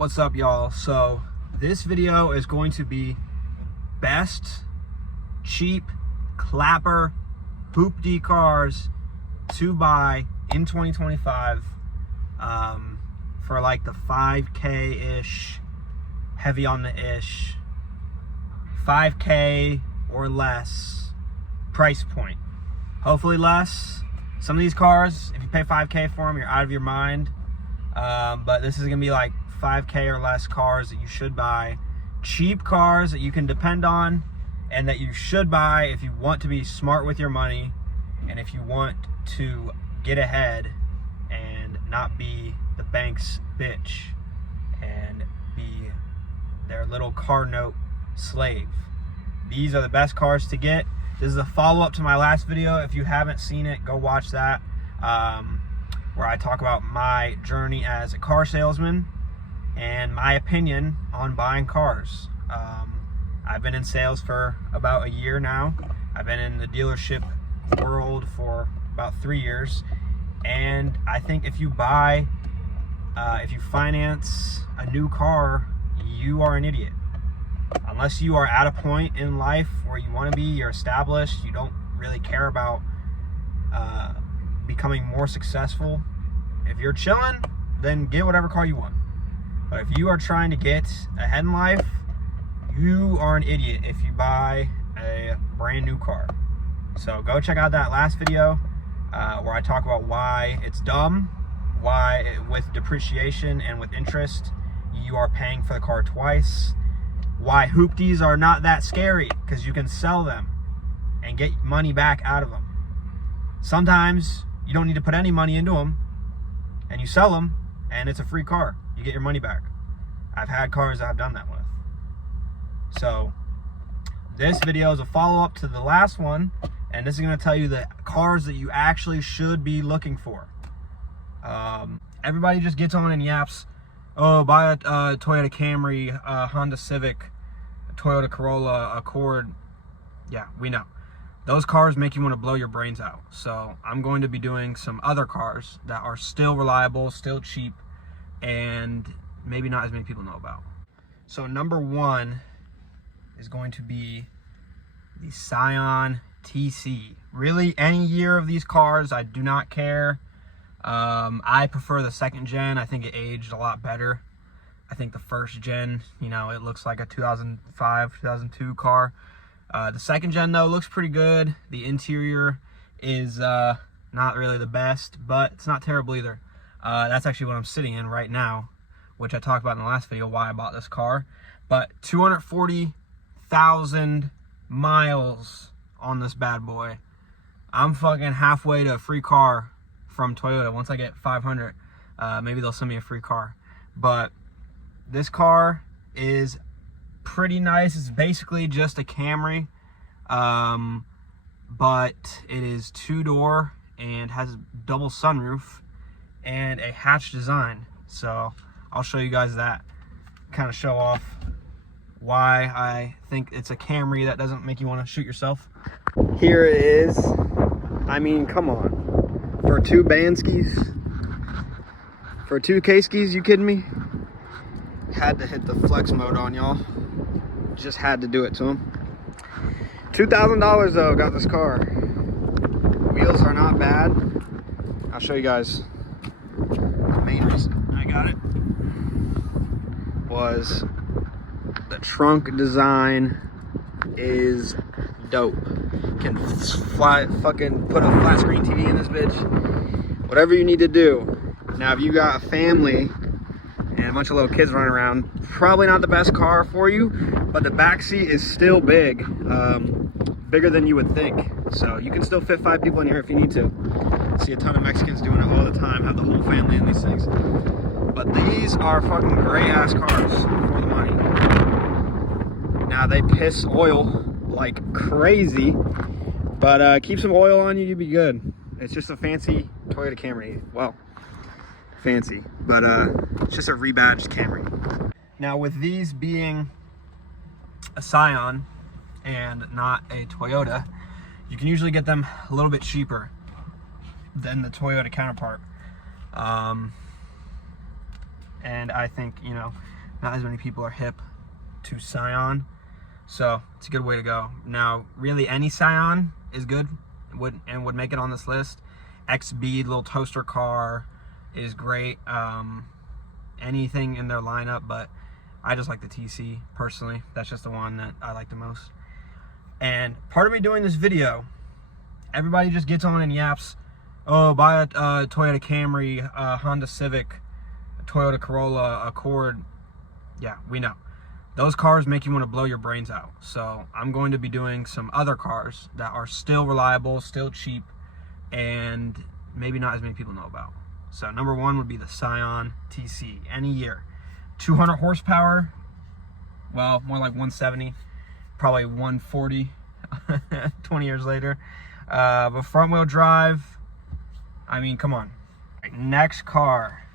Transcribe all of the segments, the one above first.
What's up, y'all? So this video is going to be best cheap clapper hoopty cars to buy in 2025 for like the 5K ish, heavy on the ish, 5K or less price point. Hopefully less. Some of these cars, if you pay 5K for them, you're out of your mind. But this is gonna be like 5K or less cars that you should buy. Cheap cars that you can depend on and that you should buy if you want to be smart with your money and if you want to get ahead and not be the bank's bitch and be their little car note slave. These are the best cars to get. This is a follow-up to my last video. If you haven't seen it, go watch that, where I talk about my journey as a car salesman and my opinion on buying cars. I've been in sales for about a year now. I've been in the dealership world for about 3 years. And I think if you finance a new car, you are an idiot. Unless you are at a point in life where you want to be, you're established, you don't really care about becoming more successful. If you're chilling, then get whatever car you want. But if you are trying to get ahead in life, you are an idiot if you buy a brand new car. So go check out that last video where I talk about why it's dumb, why with depreciation and with interest, you are paying for the car twice, why hoopties are not that scary because you can sell them and get money back out of them. Sometimes you don't need to put any money into them and you sell them and it's a free car. You get your money back. I've had cars that I've done that with. So this video is a follow-up to the last one, and this is going to tell you the cars that you actually should be looking for. Everybody just gets on and yaps, oh, buy a Toyota Camry, a Honda Civic, a Toyota Corolla, Accord. Yeah, we know. Those cars make you want to blow your brains out. So I'm going to be doing some other cars that are still reliable, still cheap, and maybe not as many people know about. So number one is going to be the Scion TC. Really, any year of these cars, I do not care. I prefer the second gen. I think it aged a lot better. I think the first gen, it looks like a 2005, 2002 car. The second gen though looks pretty good. The interior is not really the best, but it's not terrible either. That's actually what I'm sitting in right now, which I talked about in the last video why I bought this car. But 240,000 miles on this bad boy. I'm fucking halfway to a free car from Toyota. Once I get 500, maybe they'll send me a free car. But this car is pretty nice. It's basically just a Camry, but it is two-door and has a double sunroof and a hatch design. So I'll show you guys that, kind of show off why I think it's a Camry that doesn't make you want to shoot yourself. Here it is. I mean, come on. For two Banskis, for two K-skis, you kidding me? Had to hit the flex mode on y'all. Just had to do it to him. $2,000 though, got this car. Wheels are not bad. I'll show you guys. The main reason I got it was the trunk design is dope. Can fucking put a flat screen TV in this bitch. Whatever you need to do. Now, if you got a family and a bunch of little kids running around, probably not the best car for you, but the back seat is still big, bigger than you would think. So you can still fit 5 people in here if you need to. I see a ton of Mexicans doing it all the time, have the whole family in these things. But these are fucking great ass cars for the money. Now they piss oil like crazy, but keep some oil on you, you'll be good. It's just a fancy Toyota Camry. Well, fancy, but it's just a rebadged Camry. Now with these being a Scion and not a Toyota, you can usually get them a little bit cheaper than the Toyota counterpart. and I think, you know, not as many people are hip to Scion, so it's a good way to go. Now, really, any Scion is good, would make it on this list. XB, little toaster car, is great. Anything in their lineup, but I just like the TC personally. That's just the one that I like the most. And part of me doing this video, everybody just gets on and yaps, oh, buy a Toyota Camry, Honda Civic, Toyota Corolla, Accord. Yeah, we know. Those cars make you want to blow your brains out. So I'm going to be doing some other cars that are still reliable, still cheap, and maybe not as many people know about. So number one would be the Scion TC, any year. 200 horsepower, well, more like 170, probably 140 20 years later. But front wheel drive, I mean, come on. Right, next car,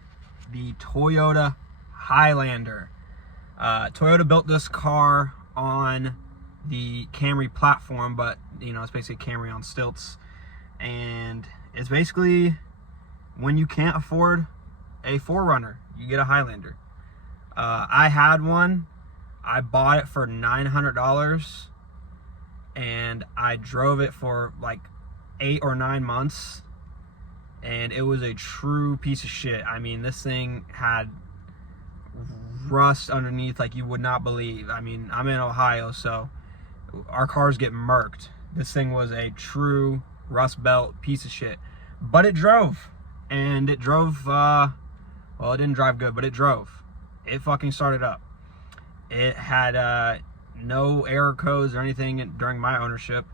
the Toyota Highlander. Toyota built this car on the Camry platform, but you know, it's basically Camry on stilts. And it's basically, when you can't afford a 4Runner, you get a Highlander. I had one. I bought it for $900, and I drove it for like 8 or 9 months, and it was a true piece of shit. I mean, this thing had rust underneath like you would not believe. I mean, I'm in Ohio, so our cars get murked. This thing was a true rust belt piece of shit, but it drove, and it drove, well, it didn't drive good, but it drove. It fucking started up. It had no error codes or anything during my ownership,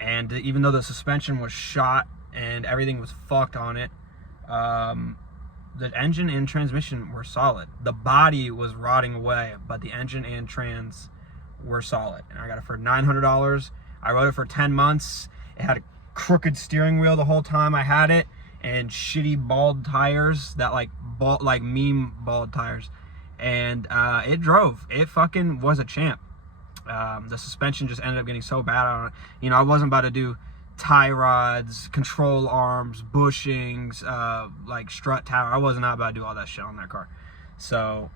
and even though the suspension was shot and everything was fucked on it, the engine and transmission were solid. The body was rotting away, but the engine and trans were solid. And I got it for $900. I rode it for 10 months. It had a crooked steering wheel the whole time I had it, and shitty bald tires that like meme bald tires. And it drove. It fucking was a champ. The suspension just ended up getting so bad on it. You know, I wasn't about to do tie rods, control arms, bushings, like strut tower. I was not about to do all that shit on that car. So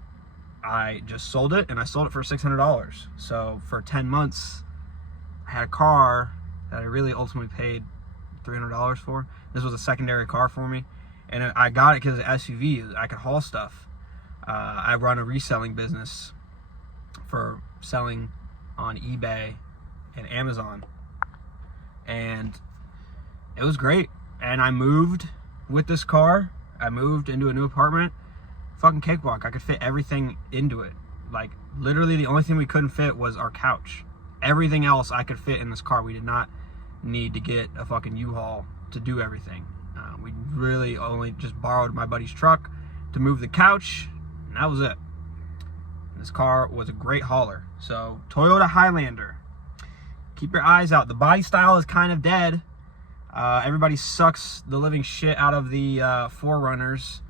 I just sold it, and I sold it for $600. So for 10 months, I had a car that I really ultimately paid $300 for. This was a secondary car for me, and I got it because of the SUV. I could haul stuff. I run a reselling business for selling on eBay and Amazon, and it was great. And I moved with this car. I moved into a new apartment, fucking cakewalk. I could fit everything into it. Like, literally the only thing we couldn't fit was our couch. Everything else I could fit in this car. We did not need to get a fucking U-Haul to do everything. We really only just borrowed my buddy's truck to move the couch, and that was it. This car was a great hauler. So Toyota Highlander, keep your eyes out. The body style is kind of dead. Everybody sucks the living shit out of the 4Runners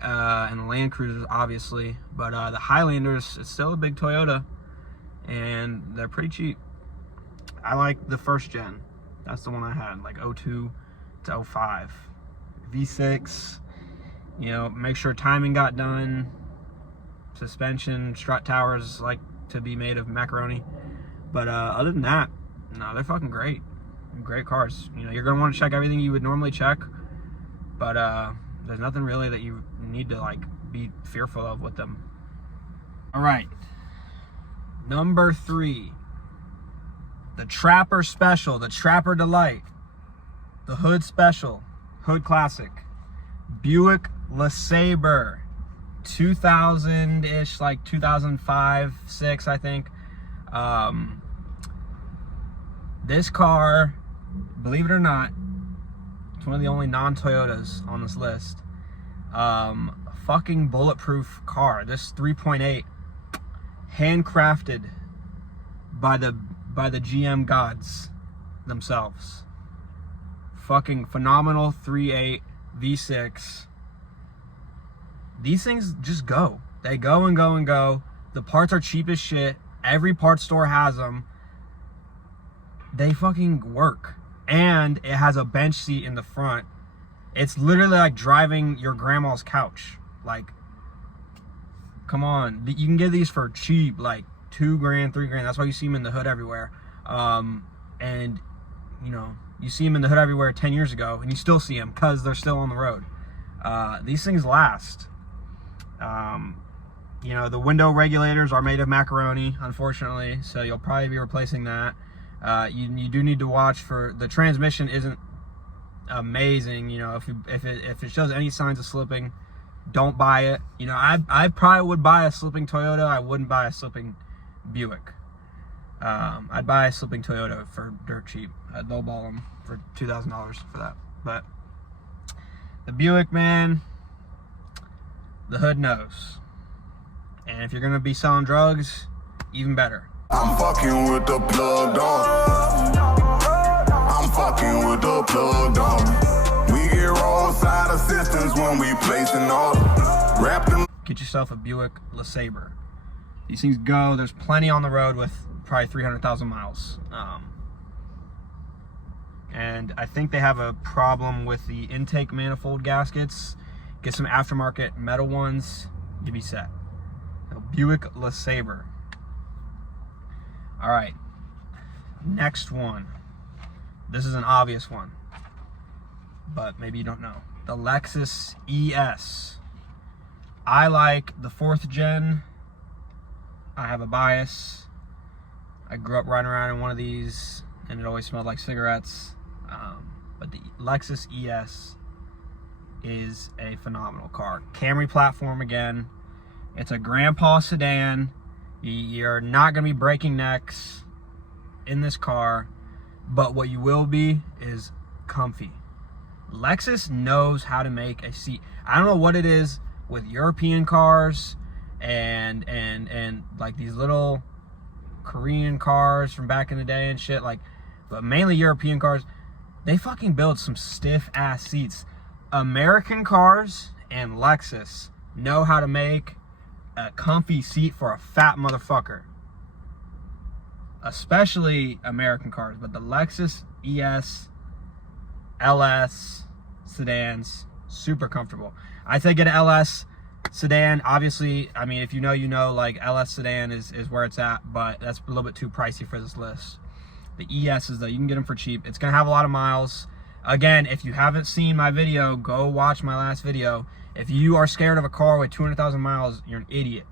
and the Land Cruisers, obviously, but the Highlanders, it's still a big Toyota, and they're pretty cheap. I like the first gen. That's the one I had, like 02 to 05. V6, you know, make sure timing got done. Suspension, strut towers like to be made of macaroni. But other than that, no, they're fucking great. Great cars. You know, you're gonna want to check everything you would normally check, but there's nothing really that you need to like be fearful of with them. All right, number 3, the Trapper Special, the Trapper Delight, the Hood Special, Hood Classic, Buick LeSabre, 2000-ish, like 2005, 6, I think. This car, believe it or not, it's one of the only non-Toyotas on this list. Fucking bulletproof car. This 3.8, handcrafted by the GM gods themselves. Fucking phenomenal 3.8 V6. These things just go. They go and go and go. The parts are cheap as shit. Every parts store has them. They fucking work. And it has a bench seat in the front. It's literally like driving your grandma's couch. Like, Come on. You can get these for cheap, like $2 grand, $3 grand. That's why you see them in the hood everywhere. And, you know, you see them in the hood everywhere 10 years ago, and you still see them because they're still on the road. These things last. You know, the window regulators are made of macaroni, unfortunately, so you'll probably be replacing that. You do need to watch for the transmission. Isn't amazing, you know. If it shows any signs of slipping, don't buy it. You know, I probably would buy a slipping Toyota. I wouldn't buy a slipping Buick. I'd buy a slipping Toyota for dirt cheap. I'd lowball them for $2,000 for that. But the Buick, man, the hood knows. And if you're gonna be selling drugs, even better. I'm fucking with the plug on. I'm fucking with the plug on. We get roadside assistance when we placing order. Wrap them. Get yourself a Buick LeSabre. These things go. There's plenty on the road with probably 300,000 miles. And I think they have a problem with the intake manifold gaskets. Get some aftermarket metal ones. You'll be set. Buick LeSabre. All right, next one. This is an obvious one, but maybe you don't know. The Lexus ES. I like the 4th gen. I have a bias. I grew up riding around in one of these, and it always smelled like cigarettes. But the Lexus ES is a phenomenal car. Camry platform again. It's a grandpa sedan. You're not going to be breaking necks in this car, but what you will be is comfy. Lexus knows how to make a seat. I don't know what it is with European cars and like these little Korean cars from back in the day and shit, like, but mainly European cars. They fucking build some stiff ass seats. American cars and Lexus know how to make a comfy seat for a fat motherfucker, especially American cars. But the Lexus ES, LS sedans, super comfortable. I say get an LS sedan. Obviously, I mean, if you know, you know, like LS sedan is where it's at, but that's a little bit too pricey for this list. The ESs though, you can get them for cheap. It's gonna have a lot of miles. Again, if you haven't seen my video, go watch my last video. If you are scared of a car with 200,000 miles, you're an idiot.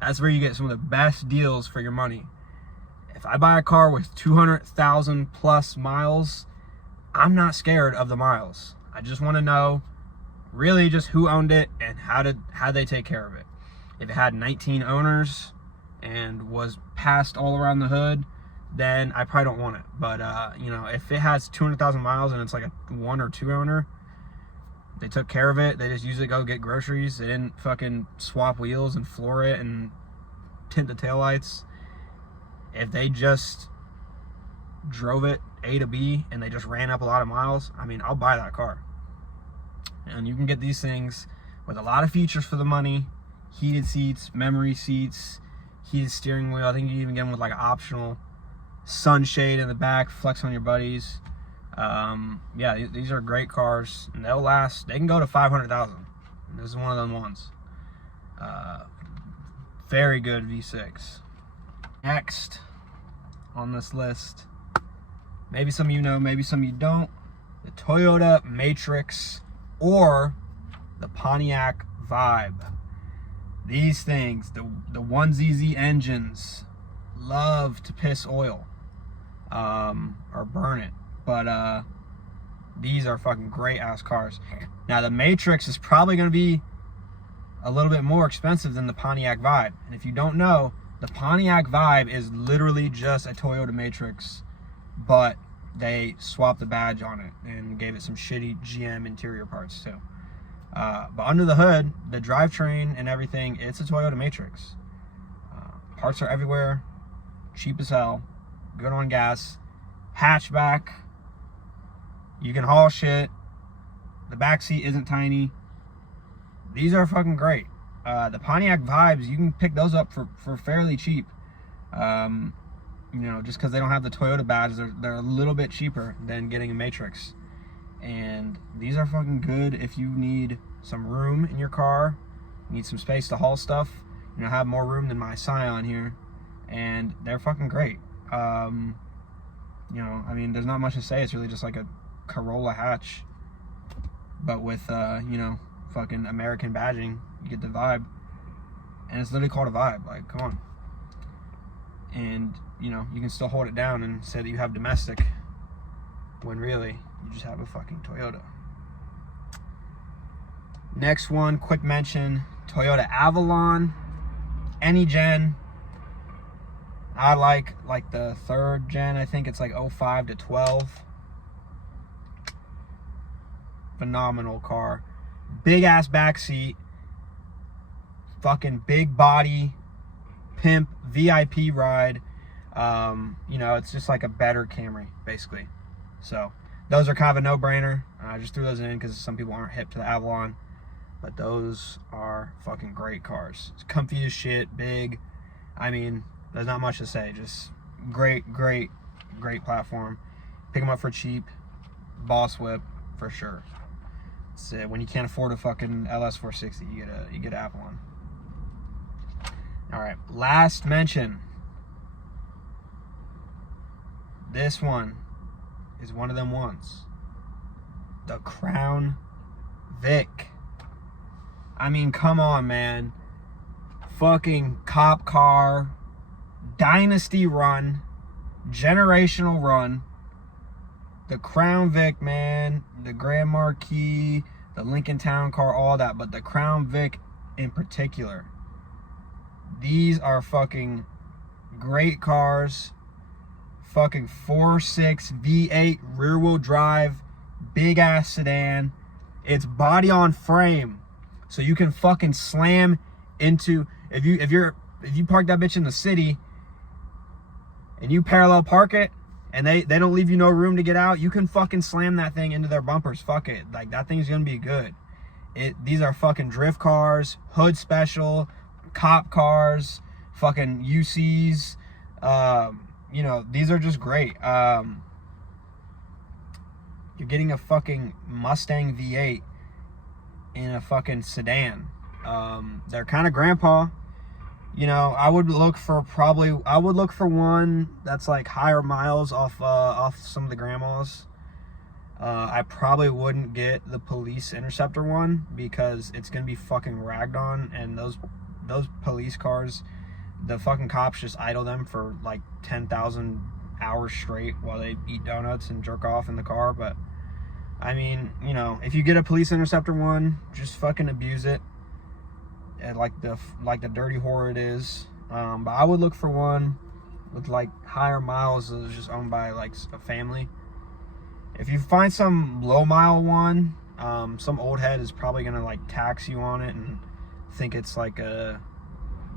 That's where you get some of the best deals for your money. If I buy a car with 200,000 plus miles, I'm not scared of the miles. I just want to know really just who owned it and how they take care of it. If it had 19 owners and was passed all around the hood, then I probably don't want it. But you know, if it has 200,000 miles and it's like a 1 or 2 owner, they took care of it. They just used it to go get groceries. They didn't fucking swap wheels and floor it and tint the taillights. If they just drove it A to B and they just ran up a lot of miles, I mean, I'll buy that car. And you can get these things with a lot of features for the money. Heated seats, memory seats, heated steering wheel. I think you can even get them with like an optional sunshade in the back, flex on your buddies. Yeah, these are great cars, and they'll last. They can go to 500,000. This is one of them ones. Very good V6. Next on this list, maybe some of you know, maybe some of you don't, the Toyota Matrix or the Pontiac Vibe. These things, the 1ZZ engines, love to piss oil or burn it, but these are fucking great ass cars. Now the Matrix is probably going to be a little bit more expensive than the Pontiac Vibe, and if you don't know, the Pontiac Vibe is literally just a Toyota Matrix, but they swapped the badge on it and gave it some shitty GM interior parts too. But under the hood, the drivetrain and everything, it's a Toyota Matrix. Parts are everywhere, cheap as hell, good on gas, hatchback, you can haul shit, the back seat isn't tiny. These are fucking great. The Pontiac Vibes, you can pick those up for fairly cheap. You know, just because they don't have the Toyota badge, they're a little bit cheaper than getting a Matrix. And these are fucking good if you need some room in your car, need some space to haul stuff. you know, have more room than my Scion here, and they're fucking great. You know, I mean, there's not much to say. It's really just like a Corolla hatch, but with you know, fucking American badging. You get the vibe, and it's literally called a vibe. Like, come on. And you know, you can still hold it down and say that you have domestic, when really you just have a fucking Toyota. Next one, quick mention, Toyota Avalon, any gen. I like the 3rd gen. I think it's like 05 to 12. Phenomenal car. Big ass back seat. Fucking big body. Pimp VIP ride. You know, it's just like a better Camry, basically. So those are kind of a no-brainer. I just threw those in because some people aren't hip to the Avalon. But those are fucking great cars. It's comfy as shit, big. I mean, there's not much to say. Just great platform. Pick them up for cheap. Boss whip for sure. So when you can't afford a fucking LS460, you get an Avalon. All right, last mention. This one is one of them ones. The Crown Vic. I mean, come on, man. Fucking cop car, dynasty run, generational run. The Crown Vic, man. The Grand Marquis, the Lincoln Town Car, all that. But the Crown Vic in particular. These are fucking great cars. Fucking 4.6 V8 rear wheel drive, big ass sedan. It's body on frame, so you can fucking slam into, if you park that bitch in the city and you parallel park it and they don't leave you no room to get out, you can fucking slam that thing into their bumpers. Fuck it, like that thing's gonna be good. These are fucking drift cars, hood special, cop cars, fucking UCs. You know, these are just great. You're getting a fucking Mustang V8 in a fucking sedan. They're kind of grandpa. You know, I would look for one that's like higher miles off some of the grandmas. I probably wouldn't get the Police Interceptor one because it's gonna be fucking ragged on, and those police cars, the fucking cops just idle them for like 10,000 hours straight while they eat donuts and jerk off in the car. But I mean, you know, if you get a Police Interceptor one, just fucking abuse it, and like the dirty whore it is. But I would look for one with like higher miles that's just owned by like a family. If you find some low mile one, some old head is probably gonna like tax you on it and think it's like a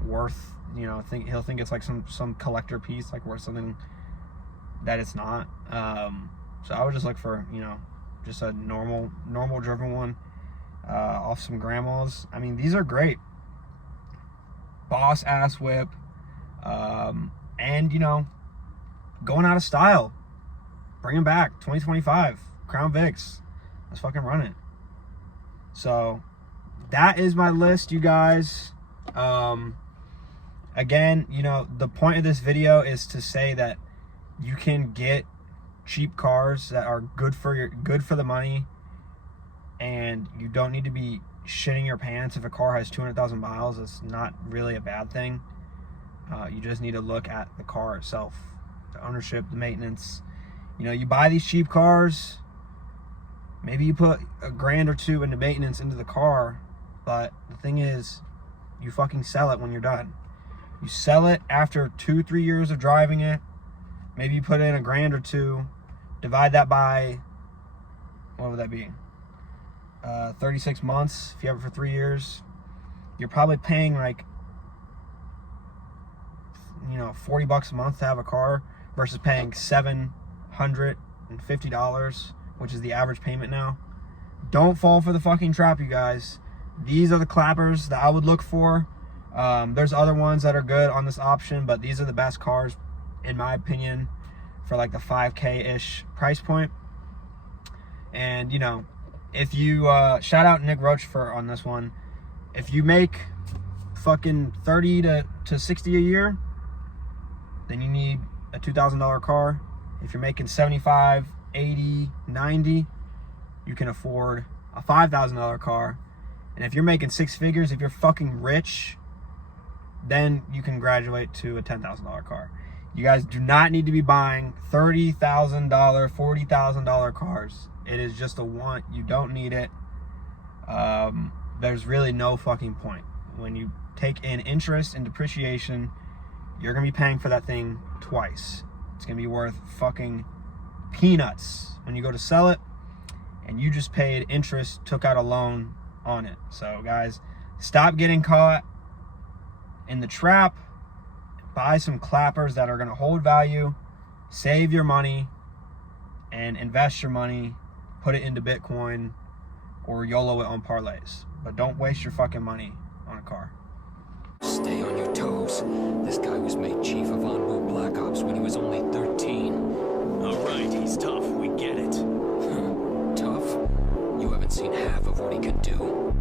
worth, you know, he'll think it's like some collector piece, like worth something that it's not. So I would just look for, you know, just a normal driven one off some grandmas. I mean, these are great. Boss ass whip, and you know, going out of style. Bring them back. 2025 Crown Vics. Let's fucking run it. So that is my list, you guys. Again, you know, the point of this video is to say that you can get cheap cars that are good for the money, and you don't need to be shitting your pants if a car has 200,000 miles. It's not really a bad thing. You just need to look at the car itself, the ownership, the maintenance. You know, you buy these cheap cars, maybe you put $1,000 or $2,000 into maintenance into the car, but the thing is, you fucking sell it when you're done. You sell it after 2-3 years of driving it. Maybe you put in $1,000 or $2,000, divide that by, what would that be? 36 months. If you have it for 3 years, you're probably paying like, you know, $40 a month to have a car versus paying $750, which is the average payment now. Don't fall for the fucking trap, you guys. These are the clappers that I would look for. There's other ones that are good on this option, but these are the best cars, in my opinion, for like the 5K-ish price point. And, you know, if you, shout out Nick Rochefort on this one. If you make fucking 30 to 60 a year, then you need a $2,000 car. If you're making 75, 80, 90, you can afford a $5,000 car. And if you're making six figures, if you're fucking rich, then you can graduate to a $10,000 car. You guys do not need to be buying $30,000, $40,000 cars. It is just a want. You don't need it. There's really no fucking point. When you take in interest and depreciation, you're gonna be paying for that thing twice. It's gonna be worth fucking peanuts when you go to sell it, and you just paid interest, took out a loan on it. So guys, stop getting caught in the trap. Buy some clappers that are gonna hold value, save your money, and invest your money, put it into Bitcoin or YOLO it on parlays. But don't waste your fucking money on a car. Stay on your toes. This guy was made chief of Envoy Black Ops when he was only 13. Alright, he's tough, we get it. Tough? You haven't seen half of what he can do.